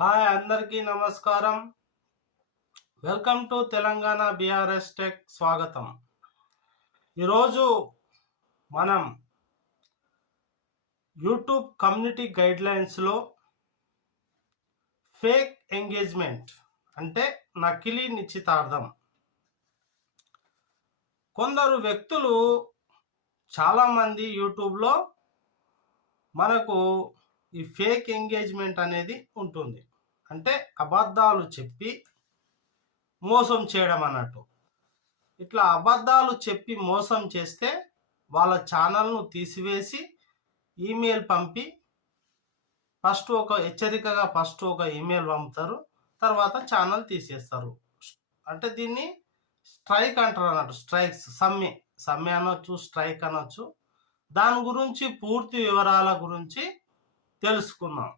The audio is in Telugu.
హాయ్ అందరికీ నమస్కారం. Welcome to Telangana BRS tech స్వాగతం. ఈరోజు మనం యూట్యూబ్ కమ్యూనిటీ గైడ్లైన్స్లో ఫేక్ ఎంగేజ్మెంట్ అంటే నకిలీ నిశ్చితార్థం. కొందరు వ్యక్తులు చాలామంది యూట్యూబ్లో మనకు ఈ ఫేక్ ఎంగేజ్మెంట్ అనేది ఉంటుంది. అంటే అబద్ధాలు చెప్పి మోసం చేయడం అన్నట్టు. ఇట్లా అబద్ధాలు చెప్పి మోసం చేస్తే వాళ్ళ ఛానల్ను తీసివేసి ఈమెయిల్ పంపి ఫస్ట్ ఒక ఈమెయిల్ పంపుతారు, తర్వాత ఛానల్ తీసేస్తారు. అంటే దీన్ని స్ట్రైక్ అంటారు అన్నట్టు. స్ట్రైక్స్ సమ్మె అనొచ్చు, స్ట్రైక్ అనొచ్చు. దాని గురించి పూర్తి వివరాల గురించి తెలుసుకుందాం.